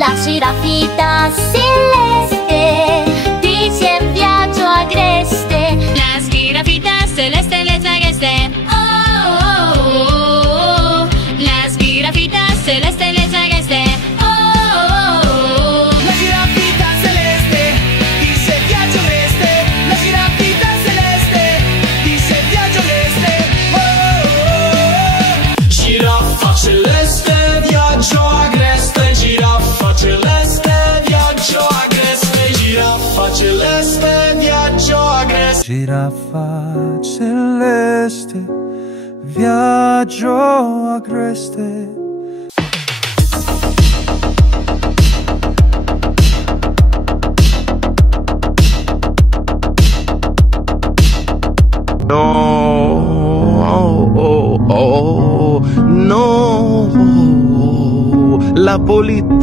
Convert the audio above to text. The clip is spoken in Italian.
La girafita celeste dice in viaggio agreste. Las girafitas celeste les agreste. Oh, oh, oh, oh. Las girafitas celeste les agreste. Oh, oh, oh. La girafita celeste dice viaggio agreste. La girafita celeste dice viaggio agreste. Oh, oh, oh. Giraffa celeste viaggio agreste. Giraffa celeste viaggio agreste. Giraffa celeste viaggio agreste. Giraffa celeste, viaggio agreste. No, oh, oh, no, la politica